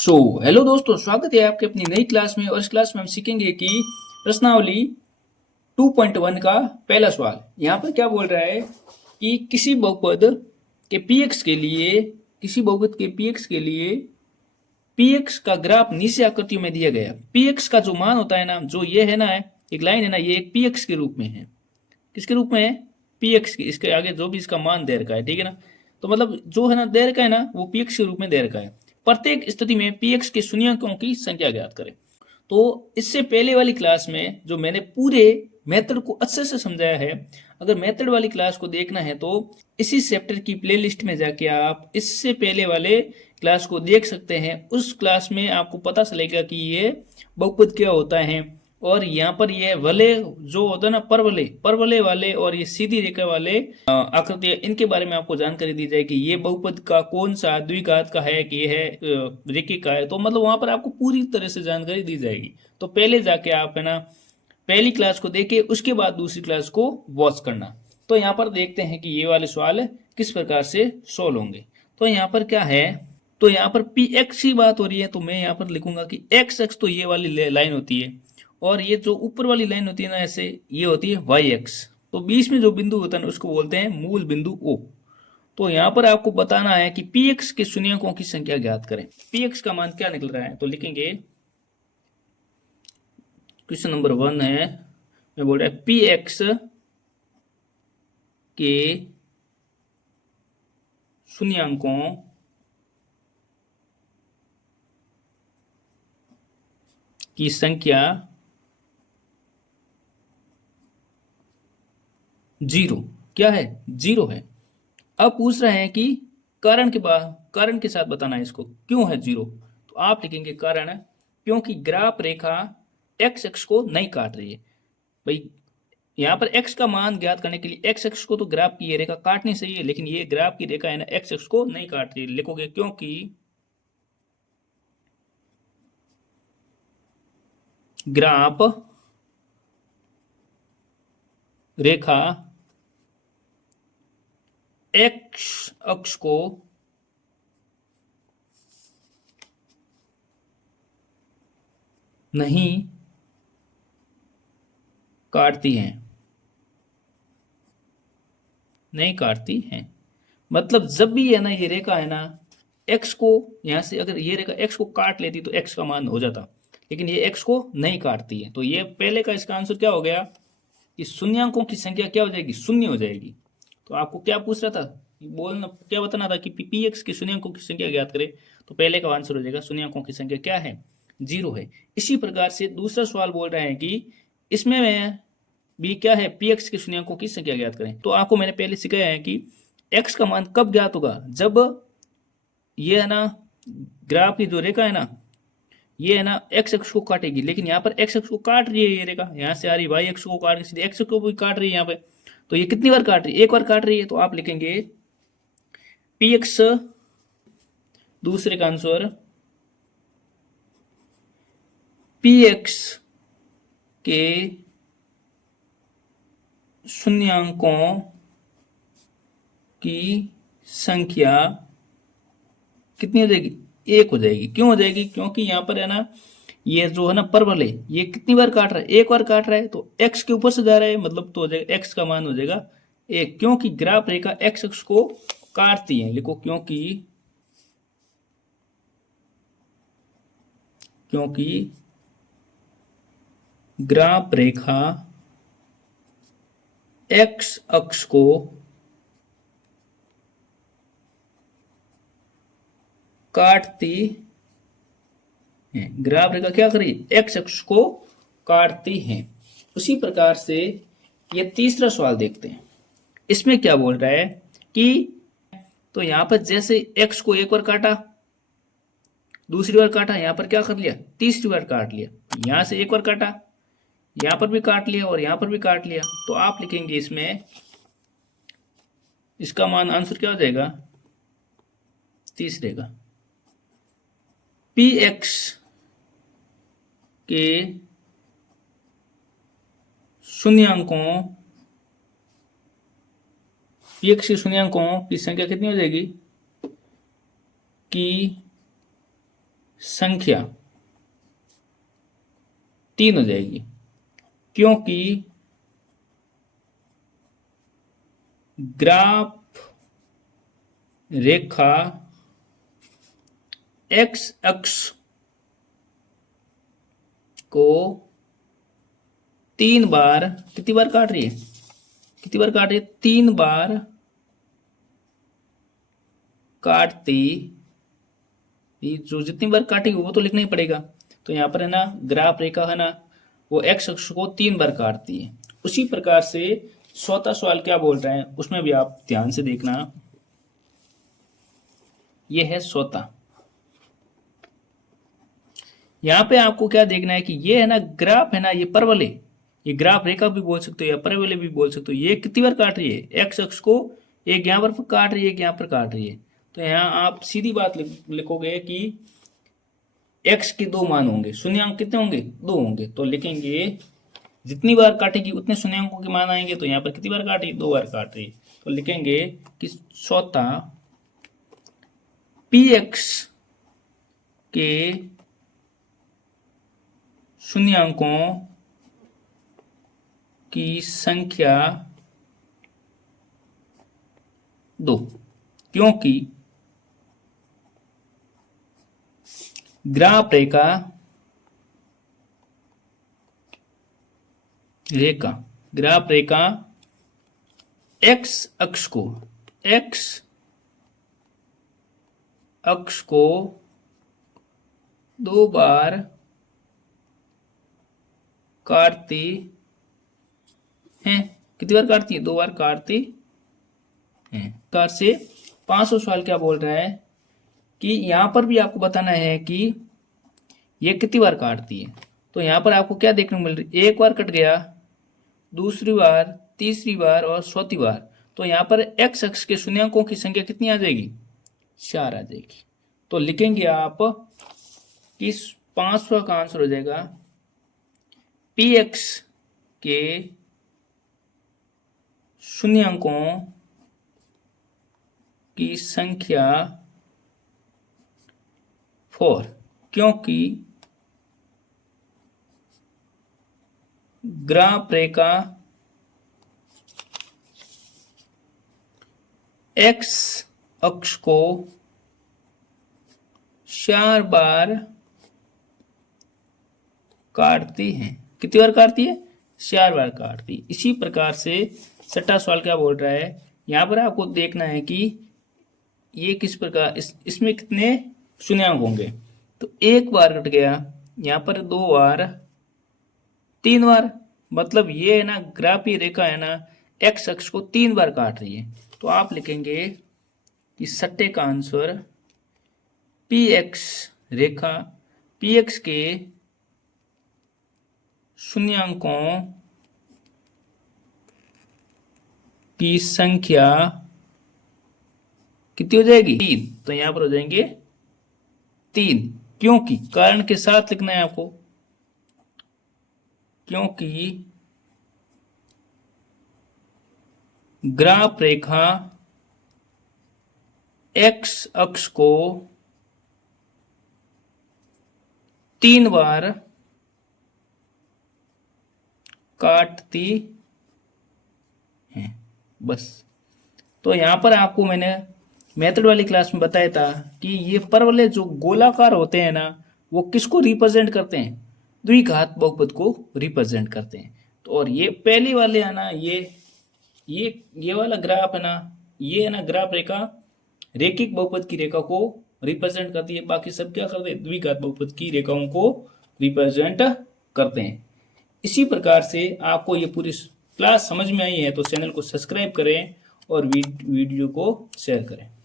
So hello दोस्तों, स्वागत है आपके अपनी नई क्लास में। और इस क्लास में हम सीखेंगे कि प्रश्नावली 2.1 का पहला सवाल। यहाँ पर क्या बोल रहा है कि किसी बहुपद के px के लिए px का ग्राफ नीचे आकृतियों में दिया गया। px का जो मान होता है ना, जो ये है ना, एक लाइन है ना, ये एक px के रूप में है। किसके रूप में है? px की। इसके आगे जो भी इसका मान दे रखा है, ठीक है ना। तो मतलब जो है ना दे रखा है ना, वो px के रूप में दे रखा है। प्रत्येक स्थिति में px के शून्यकों की संख्या ज्ञात करें। तो इससे पहले वाली क्लास में जो मैंने पूरे मेथड को अच्छे से समझाया है, अगर मेथड वाली क्लास को देखना है तो इसी चैप्टर की प्लेलिस्ट में जाके आप इससे पहले वाले क्लास को देख सकते हैं। उस क्लास में आपको पता चलेगा कि ये बहुपद क्या होता है। और यहाँ पर ये वलय जो होता है ना, परवलय वाले और ये सीधी रेखा वाले आकृतियां, इनके बारे में आपको जानकारी दी जाएगी। ये बहुपद का कौन सा द्विघात का है कि ये है रेखिक का है, तो मतलब वहां पर आपको पूरी तरह से जानकारी दी जाएगी। तो पहले जाके आप है ना पहली क्लास को देखे, उसके बाद दूसरी क्लास को वॉच करना। तो यहाँ पर देखते हैं कि ये वाले सवाल किस प्रकार से सोल्व होंगे। तो यहाँ पर क्या है, तो यहाँ पर पी एक्स की बात हो रही है, तो मैं यहाँ पर लिखूंगा कि एक्स एक्स तो ये वाली लाइन होती है, और ये जो ऊपर वाली लाइन होती है ना ऐसे, ये होती है वाई एक्स। तो बीच में जो बिंदु होता है ना, उसको बोलते हैं मूल बिंदु ओ। तो यहाँ पर आपको बताना है कि पी एक्स के शून्यकों की संख्या ज्ञात करें। पी एक्स का मान क्या निकल रहा है, तो लिखेंगे क्वेश्चन नंबर 1 है, मैं बोल रहा है पी एक्स के शून्यकों की संख्या 0। क्या है? 0 है। अब पूछ रहे हैं कि कारण के साथ बताना है इसको, क्यों है 0। तो आप लिखेंगे कारण क्योंकि ग्राफ रेखा एक्स एक्स को नहीं काट रही है। भाई यहाँ पर x का मान ज्ञात करने के लिए x एक्स को तो ग्राफ की ये रेखा काटनी चाहिए, लेकिन ये ग्राफ की रेखा है ना x एक्स को नहीं काट रही। लिखोगे क्योंकि ग्राफ रेखा x अक्ष को नहीं काटती है, नहीं काटती है। मतलब जब भी है ना ये रेखा है ना x को, यहां से अगर ये रेखा x को काट लेती तो x का मान हो जाता, लेकिन ये x को नहीं काटती है। तो ये पहले का इसका आंसर क्या हो गया कि शून्यकों की संख्या क्या हो जाएगी, शून्य हो जाएगी। तो आपको क्या पूछ रहा था, बोलना क्या बताना था कि पी एक्स के शून्यकों की संख्या ज्ञात करें। तो पहले का आंसर हो जाएगा शून्यकों की संख्या क्या है, 0 है। इसी प्रकार से दूसरा सवाल बोल रहे हैं कि इसमें मैं भी क्या है, पी एक्स के शून्यकों की संख्या ज्ञात करें। तो आपको मैंने पहले सिखाया है कि एक्स का मान कब ज्ञात होगा, जब ये है ना ग्राफ की जो रेखा है ना, ये है ना एक्स एक्स को काटेगी, लेकिन यहाँ पर एक्स एक्स को काट रही है ये रेखा, यहाँ से आ रही वाई एक्स को काट रही, सीधे एक्स को भी काट रही है यहाँ पे। तो ये कितनी बार काट रही है, एक बार काट रही है। तो आप लिखेंगे पी एक्स, दूसरे का आंसर पी एक्स के शून्यकों की संख्या कितनी हो जाएगी, 1 हो जाएगी। क्यों हो जाएगी, क्योंकि यहाँ पर है ना ये जो है ना परवल है, ये कितनी बार काट रहा है, एक बार काट रहा है, तो x के ऊपर से जा रहा है, मतलब तो हो जाएगा x का मान हो जाएगा 1। क्योंकि ग्राफ रेखा x अक्ष को काटती है। लिखो क्योंकि ग्राफ रेखा x अक्ष को काटती है, ग्राफ रेखा क्या करी, x अक्ष को काटती है। उसी प्रकार से ये तीसरा सवाल देखते हैं। इसमें क्या बोल रहा है कि तो यहां पर जैसे x को एक बार काटा, दूसरी बार काटा, यहां पर क्या कर लिया, तीसरी बार काट लिया। यहां से एक बार काटा, यहां पर भी काट लिया और यहां पर भी काट लिया। तो आप लिखेंगे इसमें इसका मान आंसर क्या हो जाएगा, तीसरे का। पी एक्स के शून्यकों पी एक्स के शून्यकों की संख्या कितनी हो जाएगी, की संख्या 3 हो जाएगी, क्योंकि ग्राफ रेखा एक्स अक्ष को 3 बार, कितनी बार काट रही है, कितनी बार काट रही है, 3 बार काटती, ये जो जितनी बार काटेगी वो तो लिखना ही पड़ेगा। तो यहाँ पर है ना ग्राफ रेखा है ना वो एक्स अक्ष को 3 बार काटती है। उसी प्रकार से चौथा सवाल क्या बोल रहे हैं उसमें भी आप ध्यान से देखना। ये है चौथा, यहाँ पे आपको क्या देखना है कि ये है ना ग्राफ है ना, ये परवलय, ये ग्राफ रेखा भी बोल सकते हो या परवलय भी बोल सकते हो। ये कितनी बार काट रही है, एक्स अक्ष को एक यहाँ पर काट रही है, एक यहाँ पर काट रही है। तो यहाँ आप सीधी बात लिखोगे कि x के 2 मान होंगे, शून्यांक कितने होंगे, 2 होंगे। तो लिखेंगे जितनी बार काटेगी उतने शून्यांकों के मान आएंगे। तो यहाँ पर कितनी बार काट रही है, 2 बार काट रही है। तो लिखेंगे कि चौथा px के शून्यांकों की संख्या 2, क्योंकि ग्राफ रेखा एक्स अक्ष को 2 बार काटती है। कितनी बार काटती है, 2 बार काटती है। कार से 500 सवाल क्या बोल रहा है कि यहां पर भी आपको बताना है कि ये कितनी बार काटती है। तो यहां पर आपको क्या देखने को मिल रही है, एक बार कट गया, दूसरी बार, तीसरी बार और चौथी बार। तो यहां पर एक्स अक्ष के शून्यांकों की संख्या कितनी आ जाएगी, 4 आ जाएगी। तो लिखेंगे आप कि 500 का आंसर हो जाएगा px के शून्यांकों की संख्या 4, क्योंकि ग्राफ रेखा एक्स अक्ष को 4 बार काटती है। कितनी बार काटती है, 4 बार काटती है। इसी प्रकार से 6वां सवाल क्या बोल रहा है, यहां पर आपको देखना है कि ये किस प्रकार इसमें कितने शून्यांक होंगे। तो 1 बार कट गया, यहां पर 2 बार, 3 बार, मतलब ये है ना ग्राफीय रेखा है ना एक्स अक्ष को 3 बार काट रही है। तो आप लिखेंगे कि 6 का आंसर px के शून्यांकों की संख्या कितनी हो जाएगी, 3। तो यहां पर हो जाएंगे 3, क्योंकि कारण के साथ लिखना है आपको, क्योंकि ग्राफ रेखा एक्स अक्ष को 3 बार काटती है, बस। तो यहां पर आपको मैंने मेथड वाली क्लास में बताया था कि ये परवलय जो गोलाकार होते हैं ना वो किसको रिप्रेजेंट करते हैं, द्विघात बहुपद को रिप्रेजेंट करते हैं। तो और ये पहली वाले है ना ये वाला ग्राफ है ना, ये है ना ग्राफ रेखा रेखिक बहुपद की रेखा को रिप्रेजेंट करती है। बाकी सब क्या करते हैं, द्विघात बहुपद की रेखाओं को रिप्रेजेंट करते हैं। इसी प्रकार से आपको ये पूरी क्लास समझ में आई है तो चैनल को सब्सक्राइब करें और वीडियो को शेयर करें।